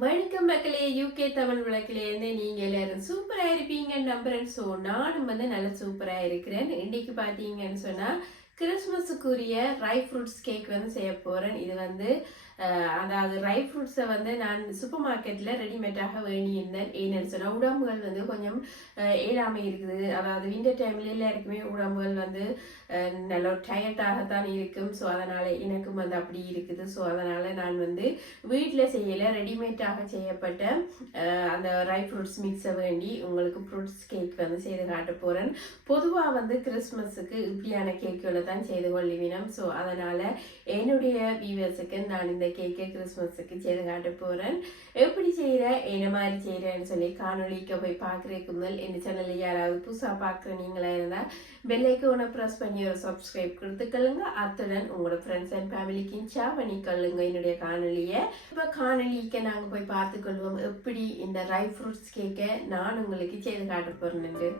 வணக்கம் மக்களே, யூகே தமிழ் விளக்கிலேருந்து நீங்க எல்லாரும் சூப்பரா இருப்பீங்கன்னு நம்புறேன். ஸோ நானும் நல்ல சூப்பரா இருக்கிறேன். இன்னைக்கு பார்த்தீங்கன்னு சொன்னா கிறிஸ்மஸுக்குரிய ட்ரை ஃப்ரூட்ஸ் கேக் செய்ய போறேன். இது அதாவது ட்ரை ஃப்ரூட்ஸை நான் சூப்பர் மார்க்கெட்டில் ரெடிமேடாக வேண்டியிருந்தேன். ஏன்னு சொன்னால் உடம்புகள் கொஞ்சம் ஏழாமை இருக்குது. அதாவது விண்டர் டைம்ல எல்லாருக்குமே உடம்புகள் நல்ல டயர்டாகத்தான் இருக்கும். ஸோ அதனால் எனக்கும் அப்படி இருக்குது. ஸோ அதனால் நான் வீட்டில் செய்யலை, ரெடிமேடாக செய்யப்பட்ட அந்த ட்ரை ஃப்ரூட்ஸ் மிக்ஸை வேண்டி உங்களுக்கு ஃப்ரூட்ஸ் கேக் செய்து காட்ட போகிறேன். பொதுவாக கிறிஸ்மஸுக்கு இப்படியான கேக்குகளை தான் செய்து கொள்ளுவினோம். ஸோ அதனால் என்னுடைய வியூவர்ஸுக்கு நான் இந்த கேக்கை கிறிஸ்மஸுக்கு செய்து காட்ட போகிறேன். எப்படி செய்கிறேன், என்ன மாதிரி செய்கிறேன்னு சொல்லி காணொலிக்கு போய் பார்க்குறதுக்கு முதல் என் சேனலில் யாராவது புதுசாக பார்க்குற நீங்களா இருந்தால் பெல்லைக்கோனை ப்ரெஸ் பண்ணி ஒரு சப்ஸ்கிரைப் கொடுத்துக்கொள்ளுங்க. அத்துடன் உங்களோட ஃப்ரெண்ட்ஸ் அண்ட் ஃபேமிலிக்கு ஷேர் பண்ணிக்கொள்ளுங்க என்னுடைய காணொலியை. இப்போ காணொலிக்கு நாங்கள் போய் பார்த்துக்கொள்வோம் எப்படி இந்த ட்ரை ஃப்ரூட்ஸ் கேக்கை நான் உங்களுக்கு செய்து காட்ட போகிறேன்னு.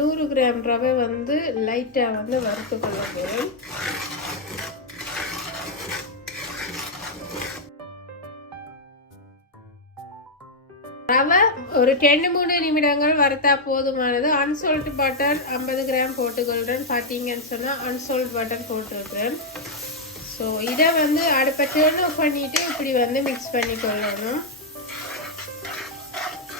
100 கிராம் ரவை லைட்டாக வறுத்து கொள்ள போகிறேன். ரவை ஒரு 2-3 நிமிடங்கள் வறுத்தா போதுமானது. அன்சால்ட் பட்டர் 50 கிராம் போட்டுக்கொள்கிறேன். பார்த்தீங்கன்னு சொன்னால் அன்சால்ட் பட்டர் போட்டுருக்கிறேன். ஸோ இதை அடுப்பை டர்ன் ஆஃப் பண்ணிவிட்டு இப்படி மிக்ஸ் பண்ணி கொள்ளணும்.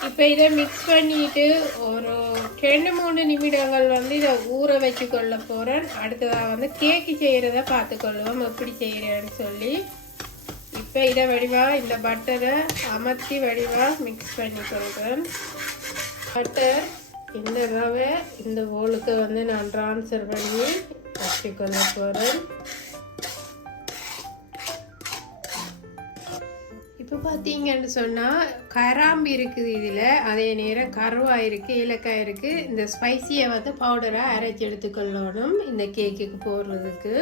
இப்போ இதை மிக்ஸ் பண்ணிட்டு ஒரு 2-3 நிமிடங்கள் இதை ஊற வச்சு கொள்ள போகிறேன். அடுத்ததாக கேக்கு செய்கிறத பார்த்துக்கொள்வோம் எப்படி செய்கிறேன்னு சொல்லி. இப்போ இதை வடிவாக இந்த பட்டரை அமர்த்தி வடிவாக மிக்ஸ் பண்ணி கொள்கிறேன். பட்டர் இந்த ரவை இந்த போலுக்கு நான் ட்ரான்ஸ்ஃபர் பண்ணி வச்சுக்கொள்ள போகிறேன். இப்போ பார்த்தீங்கன்னு சொன்னால் கராம்பு இருக்குது இதில், அதே நேரம் கருவாய் இருக்குது, ஏலக்காய் இருக்குது. இந்த ஸ்பைசியை பவுடராக அரைச்சி எடுத்துக்கொள்ளணும் இந்த கேக்குக்கு போடுறதுக்கு.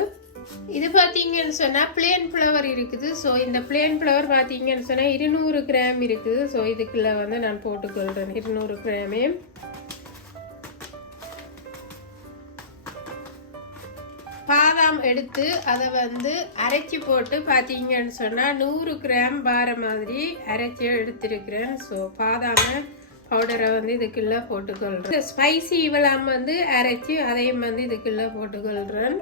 இது பார்த்தீங்கன்னு சொன்னால் பிளேன் ஃப்ளவர் இருக்குது. ஸோ இந்த பிளேன் ஃப்ளவர் பார்த்தீங்கன்னு சொன்னால் 200 கிராம் இருக்குது. ஸோ இதுக்குள்ளே நான் போட்டுக்கொள்கிறேன் 200 கிராமே. பாதாம் எடுத்து அதை அரைச்சி போட்டு பார்த்தீங்கன்னு சொன்னால் 100 கிராம் பார மாதிரி அரைச்சி எடுத்துருக்கிறேன். ஸோ பாதாம பவுடரை இதுக்குள்ளே போட்டுக்கொள்கிறேன். ஸ்பைசி இவெல்லாம் அரைச்சி அதையும் இதுக்குள்ளே போட்டுக்கொள்கிறேன்.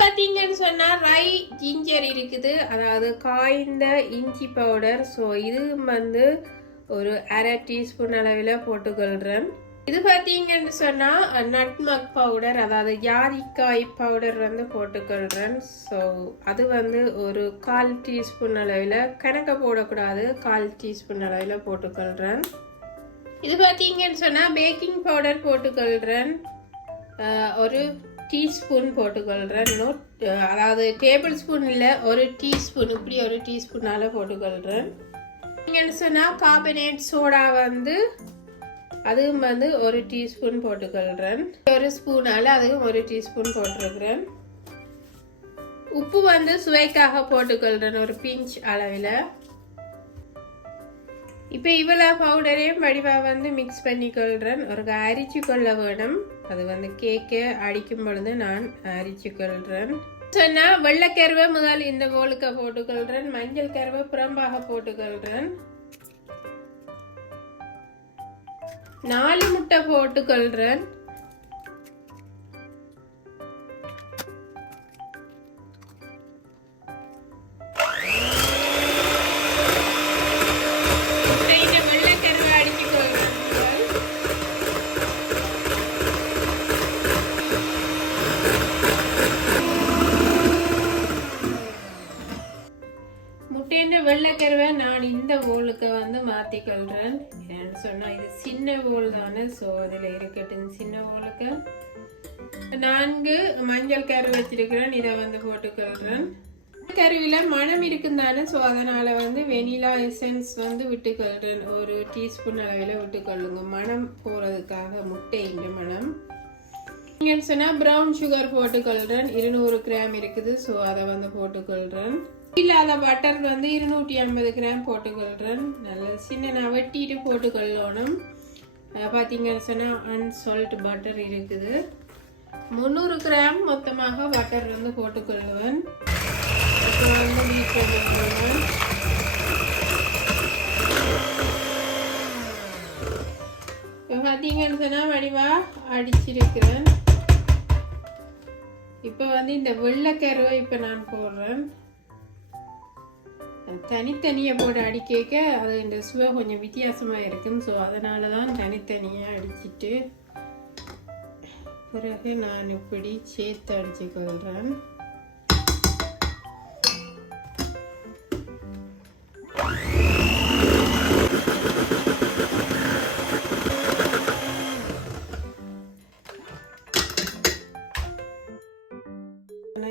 பார்த்தீங்கன்னு சொன்னால் ரை ஜிஞ்சர் இருக்குது, அதாவது காய்ந்த இஞ்சி பவுடர். ஸோ இது ஒரு அரை டீஸ்பூன் அளவில் போட்டுக்கொள்கிறேன். இது பார்த்தீங்கன்னு சொன்னால் நட்மக் பவுடர், அதாவது ஜாதிக்காய் பவுடர் போட்டுக்கொள்கிறேன். ஸோ அது ஒரு 1/4 டீஸ்பூன் அளவில், கணக்க போடக்கூடாது, 1/4 டீஸ்பூன் அளவில் போட்டுக்கொள்கிறேன். இது பார்த்தீங்கன்னு சொன்னால் பேக்கிங் பவுடர் போட்டுக்கொள்கிறேன், ஒரு டீஸ்பூன் போட்டுக்கொள்கிறேன். அதாவது டேபிள் ஸ்பூன் இல்லை, ஒரு டீஸ்பூன், இப்படி ஒரு டீஸ்பூனால் போட்டுக்கொள்கிறேன். நீங்கன்னு சொன்னால் கார்பனேட் சோடா அதுவும் ஒரு டீஸ்பூன் போட்டுக்கொள்கிறேன். ஒரு ஸ்பூனால் அதுவும் ஒரு டீஸ்பூன் போட்டிருக்கிறேன். உப்பு சுவைக்காக போட்டுக்கொள்கிறேன் ஒரு பிஞ்ச் அளவில். இப்போ இவ்வளோ பவுடரையும் வடிவாக மிக்ஸ் பண்ணிக்கொள்கிறேன். ஒரு அரிச்சு கொள்ள வேணும். அது கேக்கை அடிக்கும் பொழுது நான் அரிச்சு கொள்கிறேன். சொன்னால் வெள்ளைக்கருவை முதல் இந்த போலுக்கு போட்டுக்கொள்கிறேன், மஞ்சள் கருவை புறம்பாக போட்டுக்கொள்கிறேன். 4 முட்டை போட்டுக்கொள்கிறேன். வெள்ளைக்கருவை நான் இந்த போலுக்கு மாற்றிக்கொள்கிறேன். ஏன்னு சொன்னால் இது சின்ன போல் தானே, ஸோ அதில் இருக்கட்டும். சின்ன போலுக்கு 4 மஞ்சள் கரு வச்சிருக்கிறேன், இதை போட்டுக்கொள்கிறேன். கருவியில் மணம் இருக்கும் தானே, ஸோ அதனால் வெனிலா எசன்ஸ் விட்டுக்கொள்கிறேன். ஒரு டீஸ்பூன் அளவில் விட்டுக்கொள்ளுங்க, மணம் போகிறதுக்காக, முட்டையின் மணம். நீங்கன்னு சொன்னால் ப்ரௌன் சுகர் போட்டுக்கொள்கிறேன், 200 கிராம் இருக்குது. ஸோ அதை போட்டுக்கொள்கிறேன். இல்லாத பட்டர் 250 கிராம் போட்டுக்கொள்கிறேன். நல்ல சின்ன வெட்டிட்டு போட்டுக்கொள்ளணும். பார்த்தீங்கன்னு சொன்னால் அன்சால்ட் பட்டர் இருக்குது. 300 கிராம் மொத்தமாக பட்டர் போட்டுக்கொள்வேன். வந்து பீட் பண்ணிக்கணும். இப்போ பார்த்தீங்கன்னு சொன்னால் வடிவாக அடிச்சிருக்கிறேன். இப்போ வந்து இந்த வெள்ளைக்கருவை இப்போ நான் போடுறேன். தனித்தனியாக போட்டு அடிக்க அது இந்த சுவை கொஞ்சம் வித்தியாசமாக இருக்கும். ஸோ அதனால தான் தனித்தனியாக அடிச்சிட்டு பிறகு நான் இப்படி சேர்த்து அடிச்சுக்கொள்கிறேன்.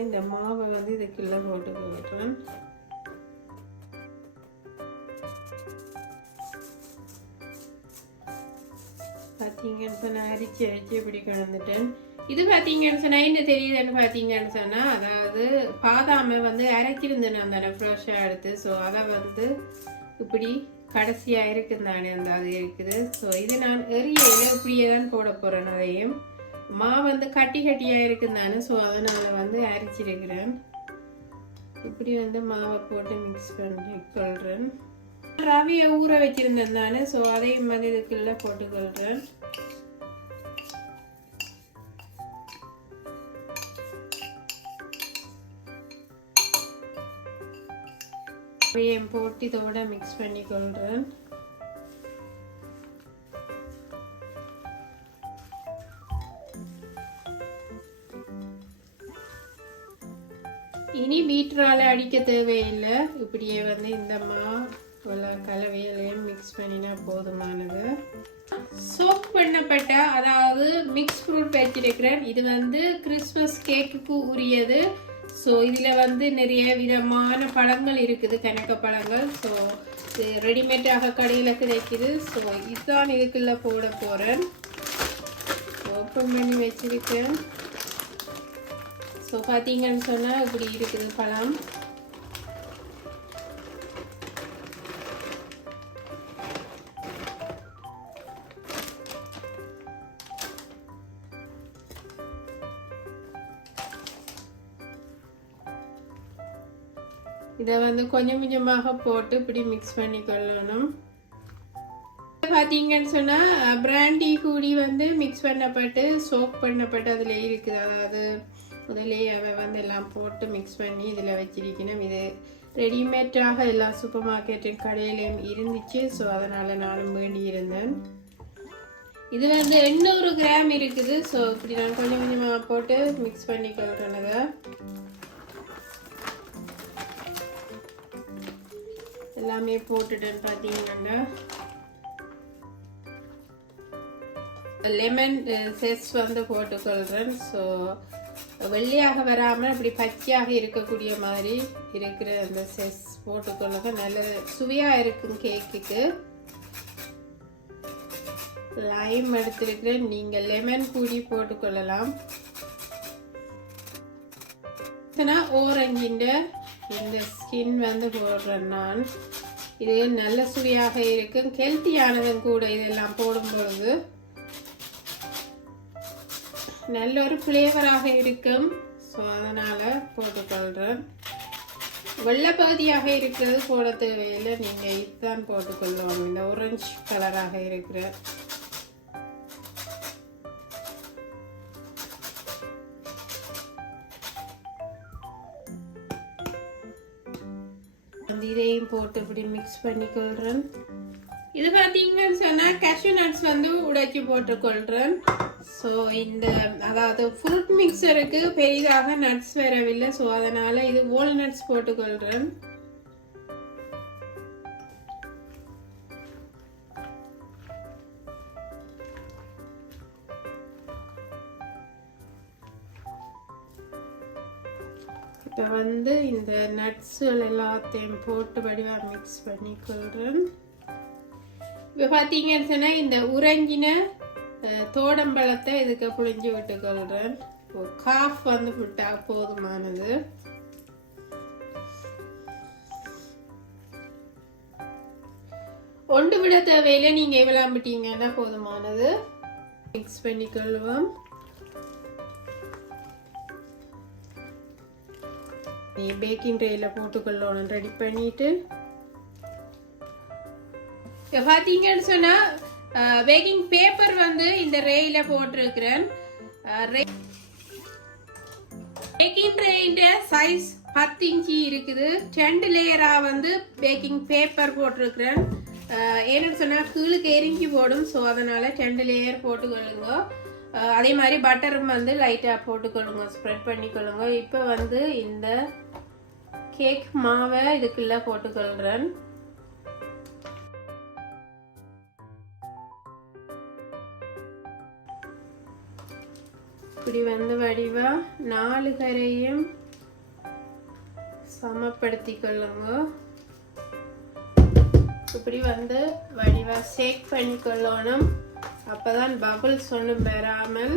இந்த மாவை வந்து இதுக்குள்ள போட்டு கொள்கிறேன். பார்த்தீங்கன்னு சொன்னால் அரிச்சு இப்படி கொண்டுட்டேன். இது பார்த்தீங்கன்னு சொன்னால் என்ன தெரியுதுன்னு பார்த்தீங்கன்னு சொன்னால், அதாவது பாதாமை வந்து அரைச்சிருந்தேன் அந்த ஃப்ரெஷ்ஷாக எடுத்து. ஸோ அதை வந்து இப்படி கடைசியாக இருக்குந்தானே அந்த அது இருக்குது. ஸோ இது நான் எரியையில் இப்படியே தான் போட போகிறேன். அதையும் மாவு வந்து கட்டி கட்டியாக இருக்குந்தானே. ஸோ அதனால் வந்து அரைச்சிருக்கிறேன். இப்படி வந்து மாவை போட்டு மிக்ஸ் பண்ணி கொள்கிறேன். ரவையை ஊற வச்சிருந்தேன் தானே. ஸோ அதையும் வந்து இதுக்குள்ள போட்டுக்கொள்கிறேன். ரவையும் போட்டு இதோட மிக்ஸ் பண்ணி கொள்கிறேன். இனி பீட்டரால் அடிக்க தேவையில்லை. இப்படியே வந்து இந்த கலவையிலையும் மிக்ஸ் பண்ணினா போதுமானது. சோக் பண்ணப்பட்ட அதாவது மிக்ஸ் ஃப்ரூட் வச்சிருக்கிறேன். இது வந்து கிறிஸ்மஸ் கேக்குக்கு உரியது. ஸோ இதில் வந்து நிறைய விதமான பழங்கள் இருக்குது, கணக்க பழங்கள். ஸோ ரெடிமேடாக கடையில் கிடைக்குது. ஸோ இதுதான் இதுக்குள்ள போட போகிறேன். ஓப்பன் பண்ணி வச்சிருக்கேன். ஸோ பார்த்தீங்கன்னு சொன்னால் இப்படி இருக்குது பழம். இதை வந்து கொஞ்சம் கொஞ்சமாக போட்டு இப்படி மிக்ஸ் பண்ணி கொள்ளணும். பார்த்தீங்கன்னு சொன்னால் பிராண்டி கூடி வந்து மிக்ஸ் பண்ணப்பட்டு சோக் பண்ணப்பட்டு அதில் இருக்குது. அதாவது முதலே அதை வந்து எல்லாம் போட்டு மிக்ஸ் பண்ணி இதில் வச்சிருக்கணும். இது ரெடிமேடாக எல்லா சூப்பர் மார்க்கெட்டு கடையிலையும் இருந்துச்சு. ஸோ அதனால் நானும் வேண்டி இருந்தேன். இது வந்து 800 கிராம் இருக்குது. ஸோ இப்படி நான் கொஞ்சம் கொஞ்சமாக போட்டு மிக்ஸ் பண்ணி கொள்கிறேன். எல்லாமே போட்டுட்டேன். பார்த்தீங்கன்னா லெமன் செஸ் வந்து போட்டுக்கொள்கிறேன். ஸோ வெள்ளையாக வராமல் அப்படி பச்சையாக இருக்கக்கூடிய மாதிரி இருக்கிற அந்த செஸ் போட்டுக்கொள்ளுங்க. நல்ல சுவையாக இருக்கும் கேக்குக்கு. லைம் எடுத்துருக்கிறேன். நீங்கள் லெமன் கூடி போட்டுக்கொள்ளலாம். ஓரஞ்சின் இந்த ஸ்கின் வந்து போடுறேன் நான். இது நல்ல சுவையாக இருக்கும், ஹெல்த்தியானதும் கூட. இதெல்லாம் போடும் பொழுது நல்ல ஒரு ஃப்ளேவராக இருக்கும். ஸோ அதனால் போட்டுக்கொள்கிறேன். வெள்ளை பகுதியாக இருக்கிறது போட தேவையில்லை. நீங்கள் இதுதான் போட்டுக்கொள்ளுவோம். இந்த ஆரஞ்சு கலராக இருக்கிற இதையும் போட்டு இப்படி மிக்ஸ் பண்ணிக்கொள்கிறேன். இது பார்த்தீங்கன்னு சொன்னால் கேஷ்யூ நட்ஸ் வந்து உடைச்சி போட்டுக்கொள்கிறேன். ஸோ இந்த அதாவது ஃப்ரூட் மிக்சருக்கு பெரிதாக நட்ஸ் வரவில்லை. ஸோ அதனால் இது வால்நட்ஸ் போட்டுக்கொள்கிறேன். இப்போ வந்து இந்த நட்ஸுகள் எல்லாத்தையும் போட்டு வடிவாக மிக்ஸ் பண்ணிக்கொள்கிறேன். இப்போ பார்த்தீங்கன்னு சொன்னால் இந்த உறைஞ்சின தோடம்பழத்தை இதுக்கு புழிஞ்சு விட்டுக்கொள்கிறேன். காஃப் வந்து விட்டா போதுமானது. ஒன்று விட தேவையில்லை. நீங்கள் விளாம்பிட்டீங்கன்னா போதுமானது. மிக்ஸ் பண்ணிக்கொள்வோம். பேக்கிங் ட்ரேயில் போட்டுக்கொள்ளணும். ரெடி பண்ணிட்டு பார்த்தீங்கன்னு சொன்னால் பேக்கிங் பேப்பர் வந்து இந்த ரேயில் போட்டிருக்கிறேன். பேக்கிங் ட்ரேயின் சைஸ் 10 இன்ச்சு இருக்குது. 2 லேயராக வந்து பேக்கிங் பேப்பர் போட்டிருக்கிறேன். ஏன்னு சொன்னால் கீழுக்கு எரிஞ்சு போடும். ஸோ அதனால் 2 லேயர் போட்டுக்கொள்ளுங்க. அதே மாதிரி பட்டரும் வந்து லைட்டாக போட்டுக்கொள்ளுங்க, ஸ்ப்ரெட் பண்ணிக்கொள்ளுங்க. இப்போ வந்து இந்த கேக் மாவை இதுக்குள்ளே போட்டுக்கொள்கிறேன். இப்படி வந்து வடிவா 4 கரையும் சமப்படுத்தி கொள்ளுங்க. இப்படி வந்து வடிவா ஷேக் பண்ணிக்கொள்ளணும். அப்பதான் பபிள்ஸ் ஒன்றும் வராமல்.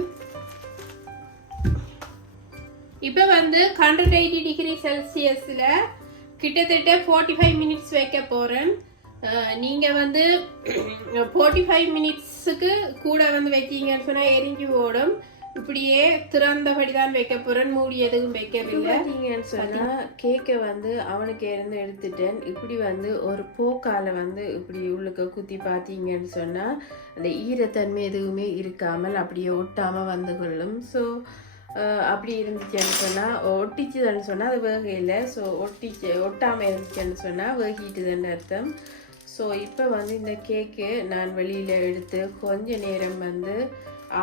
இப்போ வந்து 180 டிகிரி செல்சியஸில் கிட்டத்தட்ட 45 மினிட்ஸ் வைக்க போகிறேன். நீங்கள் வந்து 45 மினிட்ஸுக்கு கூட வந்து வைக்கீங்கன்னு சொன்னால் எரிஞ்சு ஓடும். இப்படியே திறந்தபடி தான் வைக்க போகிறேன், மூடி எதுவும் வைக்கவில்லை. பார்த்தீங்கன்னு சொன்னால் கேக்கை வந்து அவனுக்கு இருந்து எடுத்துட்டேன். இப்படி வந்து ஒரு போக்கால் வந்து இப்படி உள்ளுக்க குத்தி பார்த்தீங்கன்னு சொன்னால் அந்த ஈரத்தன்மை எதுவுமே இருக்காமல் அப்படியே ஒட்டாமல் வந்து கொள்ளும். ஸோ அப்படி இருந்துச்சுன்னு சொன்னால் ஒட்டிச்சுதுன்னு சொன்னால் அது வேகையில். ஸோ ஒட்டாமல் இருந்துச்சுன்னு சொன்னால் வேகிட்டுதுன்னு அர்த்தம். ஸோ இப்போ வந்து இந்த கேக்கு நான் வெளியில் எடுத்து கொஞ்ச நேரம் வந்து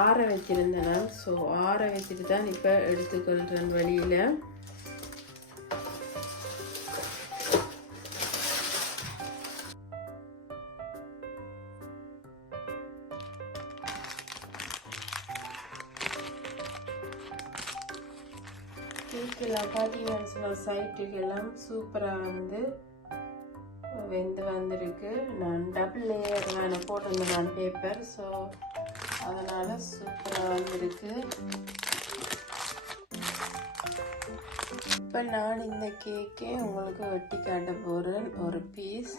ஆற வச்சிருந்தேன். ஸோ ஆற வச்சுட்டு தான் இப்போ எடுத்துக்கொள்கிறேன் வெளியில். கேக்கெல்லாம் பார்த்தீங்கன்னு சொன்னால் சைட்டுக்கெல்லாம் சூப்பராக வந்து வெந்து வந்திருக்கு. நான் டபுள் லேயர் நான் போட்டிருந்தேன் நான் பேப்பர். ஸோ அதனால் சூப்பராக வந்திருக்கு. இப்போ நான் இந்த கேக்கை உங்களுக்கு வெட்டி காட்ட போகிறேன். ஒரு பீஸ்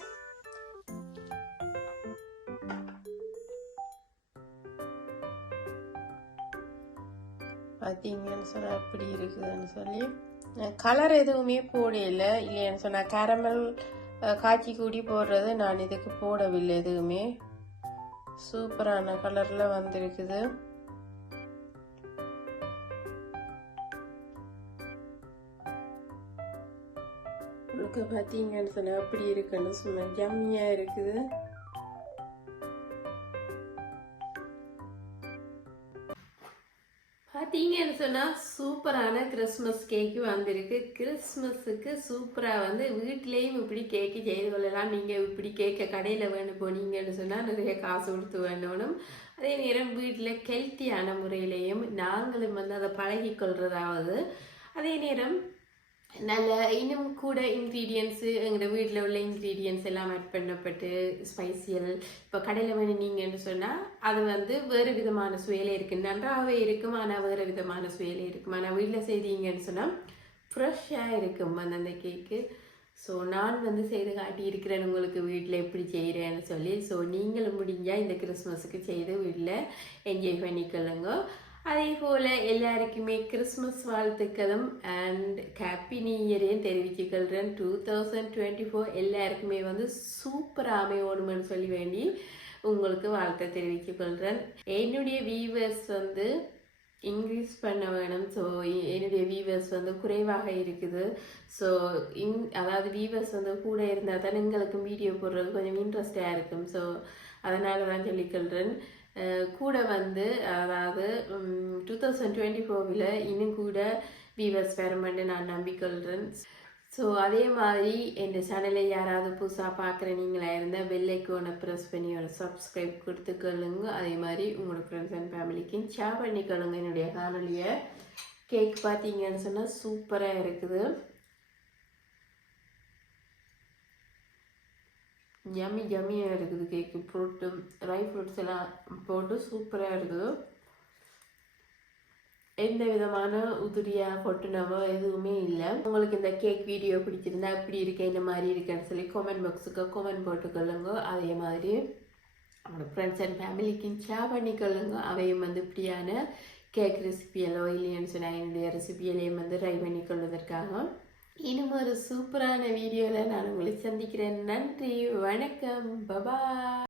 பார்த்தீங்கன்னு சொன்னால் அப்படி இருக்குதுன்னு சொல்லி கலர் எதுவுமே போடல. இல்லைன்னு சொன்னால் கேரமல் காய்ச்சி கூடி போடுறது நான் இதுக்கு போடவில்லை. எதுவுமே சூப்பரான கலர்ல வந்திருக்குது. உங்களுக்கு பார்த்தீங்கன்னு சொன்னா அப்படி இருக்குன்னு சும்மா ஜம்மியா இருக்குது. பார்த்தீங்கன்னு சொன்னால் சூப்பரான கிறிஸ்மஸ் கேக்கு வந்திருக்கு. கிறிஸ்மஸுக்கு சூப்பராக வந்து வீட்டிலேயும் இப்படி கேக்கு செய்து கொள்ளலாம். நீங்கள் இப்படி கேக்கை கடையில் வேணும் போனீங்கன்னு சொன்னால் நிறைய காசு கொடுத்து வேண்டணும். அதே நேரம் வீட்டில் ஹெல்த்தியான முறையிலையும் நாங்களும் வந்து அதை பழகி கொள்றதாவது. அதே நேரம் நல்ல இன்னும் கூட இன்க்ரீடியன்ஸு எங்களோட வீட்டில் உள்ள இன்க்ரீடியன்ஸ் எல்லாம் ஆட் பண்ணப்பட்டு ஸ்பைசியல் இப்போ கடையில் வேணும் நீங்கன்னு சொன்னால் அது வந்து வேறு விதமான சுவையில் இருக்குது. நன்றாகவே இருக்கும், ஆனால் வேறு விதமான சுவையில் இருக்கும். ஆனால் வீட்டில் செய்தீங்கன்னு சொன்னால் ஃப்ரெஷ்ஷாக இருக்கும் அந்த கேக்கு. ஸோ நான் வந்து செய்து காட்டியிருக்கிறேன் உங்களுக்கு வீட்டில் எப்படி செய்கிறேன்னு சொல்லி. ஸோ நீங்களும் முடிஞ்சால் இந்த கிறிஸ்மஸுக்கு செய்து வீட்டில் என்ஜாய் பண்ணிக்கொள்ளுங்க. அதே போல் எல்லாருக்குமே கிறிஸ்மஸ் வாழ்த்துக்களும் அண்ட் ஹாப்பி நியூ இயரையும் தெரிவிச்சுக்கொள்கிறேன். 2024 எல்லாருக்குமே வந்து சூப்பராக அமையணும்னு சொல்லி வேண்டி உங்களுக்கு வாழ்த்தை தெரிவிச்சுக்கொள்கிறேன். என்னுடைய வியூவர்ஸ் வந்து இன்க்ரீஸ் பண்ண வேணும். ஸோ என்னுடைய வியூவர்ஸ் வந்து குறைவாக இருக்குது. ஸோ அதாவது வியூவர்ஸ் வந்து கூட இருந்தால் தான் எங்களுக்கும் வீடியோ போடுறது கொஞ்சம் இன்ட்ரெஸ்டாக இருக்கும். ஸோ அதனால தான் சொல்லிக்கொள்கிறேன். கூட வந்து அதாவது 2024 இன்னும் கூட வியூவர்ஸ் வருமென்று நான் நம்பிக்கொள்கிறேன். ஸோ அதே மாதிரி என் சேனலை யாராவது புதுசாக பார்க்குற நீங்களாக இருந்தால் பெல் ஐக்கானை ப்ரெஸ் பண்ணி ஒரு சப்ஸ்கிரைப் கொடுத்துக்கொள்ளுங்க. அதே மாதிரி உங்களோட ஃப்ரெண்ட்ஸ் அண்ட் ஃபேமிலிக்கும் ஷேர் பண்ணிக்கொள்ளுங்க என்னுடைய காணொலியை. கேக் பார்த்தீங்கன்னு சொன்னால் சூப்பராக இருக்குது. ஜம்மியாக இருக்குது கேக்கு. ஃப்ரூட்டு ட்ரை ஃப்ரூட்ஸ் எல்லாம் போட்டு சூப்பராக இருக்குது. எந்த விதமான உதிரியாக கொட்டுனவோ எதுவுமே இல்லை. உங்களுக்கு இந்த கேக் வீடியோ பிடிச்சிருந்தா எப்படி இருக்கு என்ன மாதிரி இருக்குன்னு சொல்லி கமெண்ட் பாக்ஸுக்கு கமெண்ட் போட்டுக்கொள்ளுங்க. அதே மாதிரி அவங்களோட ஃப்ரெண்ட்ஸ் அண்ட் ஃபேமிலிக்கு ஷேர் பண்ணிக்கொள்ளுங்க. அவையும் வந்து இப்படியான கேக் ரெசிபியலோ இல்லைன்னு சொன்னால் என்னுடைய ரெசிபியலையும் வந்து ட்ரை பண்ணிக்கொள்வதற்காக இன்னும் ஒரு சூப்பரான வீடியோவில் நான் உங்களை சந்திக்கிறேன். நன்றி, வணக்கம், பபாய்.